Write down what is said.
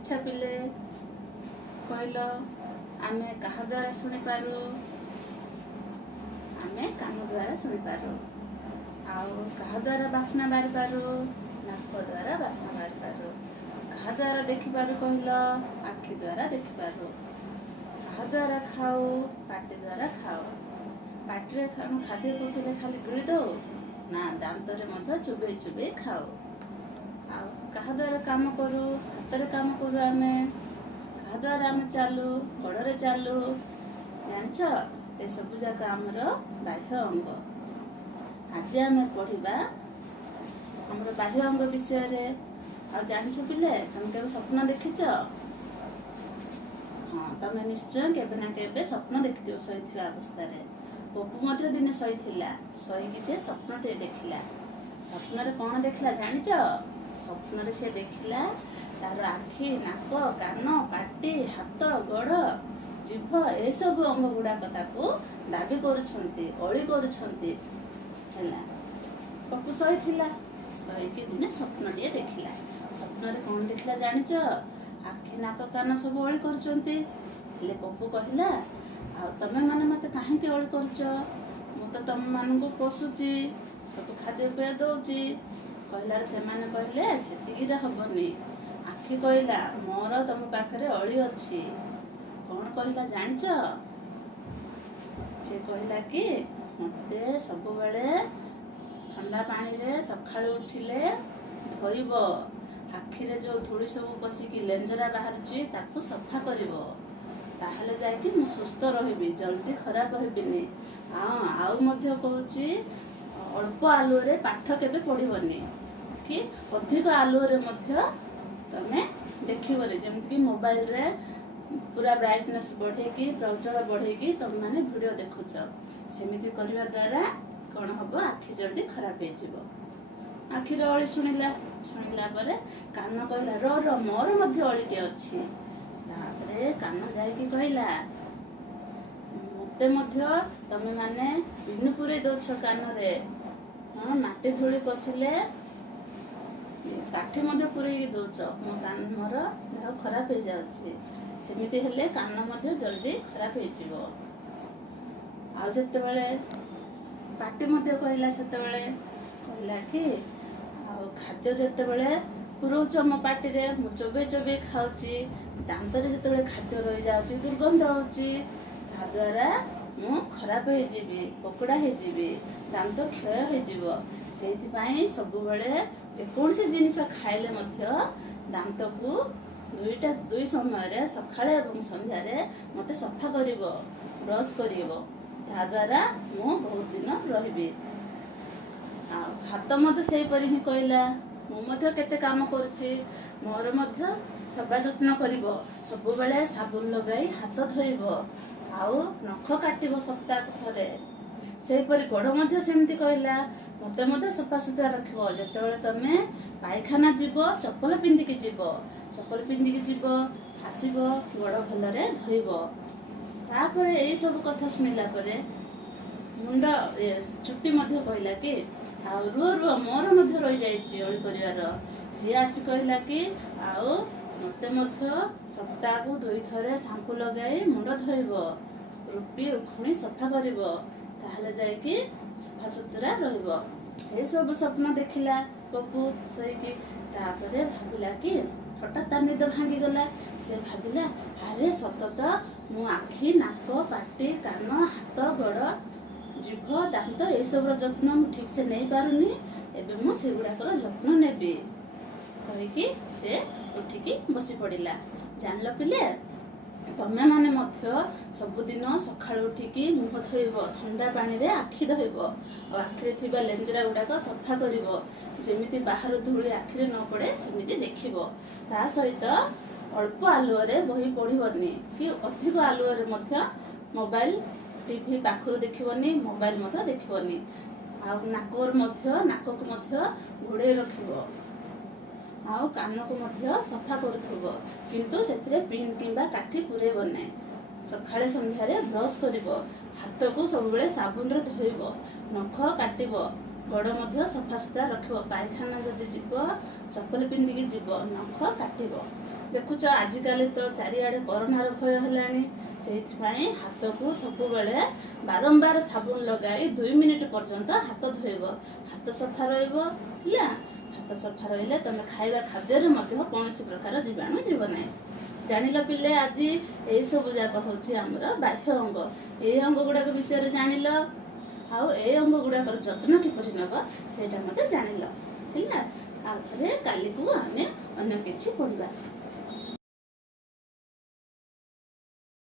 ଆଚ୍ଛା ପିଲେ କହିଲ ଆମେ କାହା ଦ୍ୱାରା ଶୁଣିପାରୁ? ଆମେ କାନ ଦ୍ୱାରା ଶୁଣିପାରୁ। ଆଉ କାହା ଦ୍ୱାରା ବାସ୍ନା ବାରିପାରୁ? ନାକ ଦ୍ୱାରା ବାସ୍ନା ବାରିପାରୁ। କାହା ଦ୍ୱାରା ଦେଖିପାରୁ କହିଲ? ଆଖି ଦ୍ୱାରା ଦେଖିପାରୁ। କାହା ଦ୍ୱାରା ଖାଉ? ପାଟି ଦ୍ୱାରା ଖାଉ। ପାଟିରେ ଖାଦ୍ୟ ପକେଇଲେ ଖାଲି ଗିଳି ଦଉ ନା, ଦାନ୍ତରେ ମଧ୍ୟ ଚୋବେଇ ଚୋବେଇ ଖାଉ। ଆଉ କାହା ଦ୍ୱାରା କାମ କରୁ? ହାତରେ କାମ କରୁ ଆମେ। କାହା ଦ୍ୱାରା ଆମେ ଚାଲୁ? ଗୋଡ଼ରେ ଚାଲୁ। ଜାଣିଛ, ଏସବୁ ଯାକ ଆମର ବାହ୍ୟ ଅଙ୍ଗ। ଆଜି ଆମେ ପଢ଼ିବା ଆମର ବାହ୍ୟ ଅଙ୍ଗ ବିଷୟରେ। ଆଉ ଜାଣିଛ ପିଲେ, ତମେ କେବେ ସ୍ୱପ୍ନ ଦେଖିଛ? ହଁ, ତମେ ନିଶ୍ଚୟ କେବେ ନା କେବେ ସ୍ୱପ୍ନ ଦେଖିଥିବ ଶୋଇଥିବା ଅବସ୍ଥାରେ। ପପୁ ମଧ୍ୟ ଦିନେ ଶୋଇଥିଲା। ଶୋଇକି ସେ ସ୍ୱପ୍ନଟେ ଦେଖିଲା। ସ୍ୱପ୍ନରେ କ'ଣ ଦେଖିଲା ଜାଣିଛ? ସ୍ୱପ୍ନରେ ସେ ଦେଖିଲା ତାର ଆଖି, ନାକ, କାନ, ପାଟି, ହାତ, ଗୋଡ଼, ଜିଭ ଏସବୁ ଅଙ୍ଗ ଗୁଡ଼ାକ ତାକୁ ଦାବି କରୁଛନ୍ତି, ଅଳି କରୁଛନ୍ତି। ହେଲା, ପପୁ ଶୋଇଥିଲା। ଶୋଇକି ଦିନେ ସ୍ୱପ୍ନଟିଏ ଦେଖିଲା। ସ୍ୱପ୍ନରେ କ'ଣ ଦେଖିଲା ଜାଣିଛ? ଆଖି, ନାକ, କାନ ସବୁ ଅଳି କରୁଛନ୍ତି। ହେଲେ ପପୁ କହିଲା, ଆଉ ତମେମାନେ ମୋତେ କାହିଁକି ଅଳି କରୁଛ? ମୁଁ ତ ତମମାନଙ୍କୁ ପୋଷୁଛି, ସବୁ ଖାଦ୍ୟପେୟ ଦେଉଛି। କହିଲାରୁ ସେମାନେ କହିଲେ, ସେତିକିରେ ହବନି। ଆଖି କହିଲା, ମୋର ତମ ପାଖରେ ଅଳି ଅଛି। କ'ଣ କହିଲା ଜାଣିଛ? ସେ କହିଲା କି ମୋତେ ସବୁବେଳେ ଥଣ୍ଡା ପାଣିରେ ସକାଳୁ ଉଠିଲେ ଧୋଇବ। ଆଖିରେ ଯେଉଁ ଧୂଳି ସବୁ ପଶିକି ଲେଞ୍ଜରା ବାହାରୁଛି ତାକୁ ସଫା କରିବ। ତାହେଲେ ଯାଇକି ମୁଁ ସୁସ୍ଥ ରହିବି, ଜଲ୍ଦି ଖରାପ ହେବିନି। ଆଉ ମଧ୍ୟ କହୁଛି, ଅଳ୍ପ ଆଲୁଅରେ ପାଠ କେବେ ପଢ଼ିବନି, କି ଅଧିକ ଆଲୁଅରେ ମଧ୍ୟ ତମେ ଦେଖିବନି। ଯେମିତିକି ମୋବାଇଲରେ ପୁରା ବ୍ରାଇଟନେସ୍ ବଢ଼େଇକି, ପ୍ରଜ୍ୱଳ ବଢ଼େଇକି ତମେମାନେ ଭିଡ଼ିଓ ଦେଖୁଛ, ସେମିତି କରିବା ଦ୍ୱାରା କ'ଣ ହେବ? ଆଖି ଜଲ୍ଦି ଖରାପ ହେଇଯିବ। ଆଖିର ଅଳି ଶୁଣିଲା ପରେ କାନ କହିଲା, ର ମୋର ମଧ୍ୟ ଅଳିଟେ ଅଛି। ତାପରେ କାନ ଯାଇକି କହିଲା, ମୋତେ ମଧ୍ୟ ତମେମାନେ ବିନୁ ପୁରେଇ ଦେଉଛ କାନରେ। ହଁ, ମାଟି ଧୂଳି ପଶିଲେ କାଠି ମଧ୍ୟ ପୁରେଇକି ଦେଉଛ। ମୋର ଦେହ ଖରାପ ହେଇଯାଉଛି। ସେମିତି ହେଲେ କାନ ମଧ୍ୟ ଜଲ୍ଦି ଖରାପ ହେଇଯିବ। ଆଉ ଯେତେବେଳେ ପାଟି ମଧ୍ୟ କହିଲା, ସେତେବେଳେ କହିଲା କି, ଆଉ ଖାଦ୍ୟ ଯେତେବେଳେ ପୁରଉଛ ମୋ ପାଟିରେ, ମୁଁ ଚୋବେଇ ଚୋବେଇ ଖାଉଛି। ଦାନ୍ତରେ ଯେତେବେଳେ ଖାଦ୍ୟ ରହିଯାଉଛି, ଦୁର୍ଗନ୍ଧ ହେଉଛି, ତାଦ୍ୱାରା ମୁଁ ଖରାପ ହେଇଯିବି, ପୋକଡ଼ା ହେଇଯିବି, ଦାନ୍ତ କ୍ଷୟ ହେଇଯିବ। ସେଇଥିପାଇଁ ସବୁବେଳେ ଯେକୌଣସି ଜିନିଷ ଖାଇଲେ ମଧ୍ୟ ଦାନ୍ତକୁ ଦୁଇ ସମୟରେ, ସକାଳେ ଏବଂ ସନ୍ଧ୍ୟାରେ ମୋତେ ସଫା କରିବ, ବ୍ରସ୍ କରିବ। ତାଦ୍ୱାରା ମୁଁ ବହୁତ ଦିନ ରହିବି। ଆଉ ହାତ ମଧ୍ୟ ସେହିପରି ହିଁ କହିଲା, ମୁଁ ମଧ୍ୟ କେତେ କାମ କରୁଛି, ମୋର ମଧ୍ୟ ସେବା ଯତ୍ନ କରିବ। ସବୁବେଳେ ସାବୁନ ଲଗାଇ ହାତ ଧୋଇବ। ଆଉ ନଖ କାଟିବ ସପ୍ତାହକୁ ଥରେ। ସେହିପରି ଗୋଡ଼ ମଧ୍ୟ ସେମିତି କହିଲା, ମୋତେ ମଧ୍ୟ ସଫାସୁତୁରା ରଖିବ। ଯେତେବେଳେ ତମେ ପାଇଖାନା ଯିବ, ଚପଲ ପିନ୍ଧିକି ଯିବ, ଆସିବ, ଗୋଡ଼ ଭଲରେ ଧୋଇବ। ତାପରେ ଏଇସବୁ କଥା ଶୁଣିଲା ପରେ ଚୁଟି ମଧ୍ୟ କହିଲା କି, ଆଉ ରୁହ ମୋର ମଧ୍ୟ ରହିଯାଇଛି ଅଳି କରିବାର। ସିଏ ଆସି କହିଲା କି, ଆଉ ମୋତେ ମଧ୍ୟ ସପ୍ତାହକୁ 2 ଥର ସାମ୍ପୁ ଲଗାଇ ମୁଣ୍ଡ ଧୋଇବ, ରୁପି ଉଖୁଣି ସଫା କରିବ। ତାହେଲେ ଯାଇକି ସଫାସୁତୁରା ରହିବ। ଏସବୁ ସ୍ୱପ୍ନ ଦେଖିଲା ପପୁ ଶୋଇକି। ତାପରେ ଭାବିଲା କି, ହଠାତ୍ ତା ନିଦ ଭାଙ୍ଗିଗଲା। ସେ ଭାବିଲା, ଆରେ ସତ ତ, ମୁଁ ଆଖି, ନାକ, ପାଟି, କାନ, ହାତ, ଗୋଡ଼, ଜିଭ, ଦାନ୍ତ ଏସବୁର ଯତ୍ନ ମୁଁ ଠିକ୍ସେ ନେଇପାରୁନି। ଏବେ ମୁଁ ସେଗୁଡ଼ାକର ଯତ୍ନ ନେବି କହିକି ସେ ଉଠିକି ବସି ପଡ଼ିଲା। ଜାଣିଲ ପିଲେ, ତମେମାନେ ମଧ୍ୟ ସବୁଦିନ ସକାଳୁ ଉଠିକି ମୁହଁ ଧୋଇବ, ଥଣ୍ଡା ପାଣିରେ ଆଖି ଧୋଇବ, ଆଉ ଆଖିରେ ଥିବା ଲେଞ୍ଜରା ଗୁଡ଼ାକ ସଫା କରିବ। ଯେମିତି ବାହାର ଧୂଳି ଆଖିରେ ନ ପଡ଼େ ସେମିତି ଦେଖିବ। ତା ସହିତ ଅଳ୍ପ ଆଲୁଅରେ ବହି ପଢ଼ିବନି, କି ଅଧିକ ଆଲୁଅରେ ମଧ୍ୟ ମୋବାଇଲ, ଟିଭି ପାଖରୁ ଦେଖିବନି, ମୋବାଇଲ ମଧ୍ୟ ଦେଖିବନି। ଆଉ ନାକକୁ ମଧ୍ୟ ଘୋଡ଼େଇ ରଖିବ। ଆଉ କାନକୁ ମଧ୍ୟ ସଫା କରୁଥିବ, କିନ୍ତୁ ସେଥିରେ ପିନ୍ କିମ୍ବା କାଠି ପୁରେଇବ ନାହିଁ। ସକାଳେ ସନ୍ଧ୍ୟାରେ ବ୍ରସ୍ କରିବ। ହାତକୁ ସବୁବେଳେ ସାବୁନରେ ଧୋଇବ। ନଖ କାଟିବ, ଗୋଡ଼ ମଧ୍ୟ ସଫାସୁତୁରା ରଖିବ। ପାଇଖାନା ଯଦି ଯିବ ଚପଲ ପିନ୍ଧିକି ଯିବ, ନଖ କାଟିବ। ଦେଖୁଛ ଆଜିକାଲି ତ ଚାରିଆଡ଼େ କରୋନାର ଭୟ ହେଲାଣି। ସେଇଥିପାଇଁ ହାତକୁ ସବୁବେଳେ ବାରମ୍ବାର ସାବୁନ ଲଗାଇ 2 ମିନିଟ୍ ପର୍ଯ୍ୟନ୍ତ ହାତ ଧୋଇବ। ହାତ ସଫା ରହିବ ହେଲା। ହାତ ସଫା ରହିଲେ ତମେ ଖାଇବା ଖାଦ୍ୟରେ ମଧ୍ୟ କୌଣସି ପ୍ରକାର ଜୀବାଣୁ ଯିବ ନାହିଁ। ଜାଣିଲ ପିଲେ, ଆଜି ଏଇସବୁ ଯାକ ହେଉଛି ଆମର ବାହ୍ୟ ଅଙ୍ଗ। ଏଇ ଅଙ୍ଗ ଗୁଡ଼ାକ ବିଷୟରେ ଜାଣିଲ, ଆଉ ଏଇ ଅଙ୍ଗ ଗୁଡ଼ାକର ଯତ୍ନ କିପରି ନେବ ସେଇଟା ମଧ୍ୟ ଜାଣିଲ ହେଲା। ଆଉ ଥରେ କାଲିକୁ ଆମେ ଅନ୍ୟ କିଛି ପଢ଼ିବା।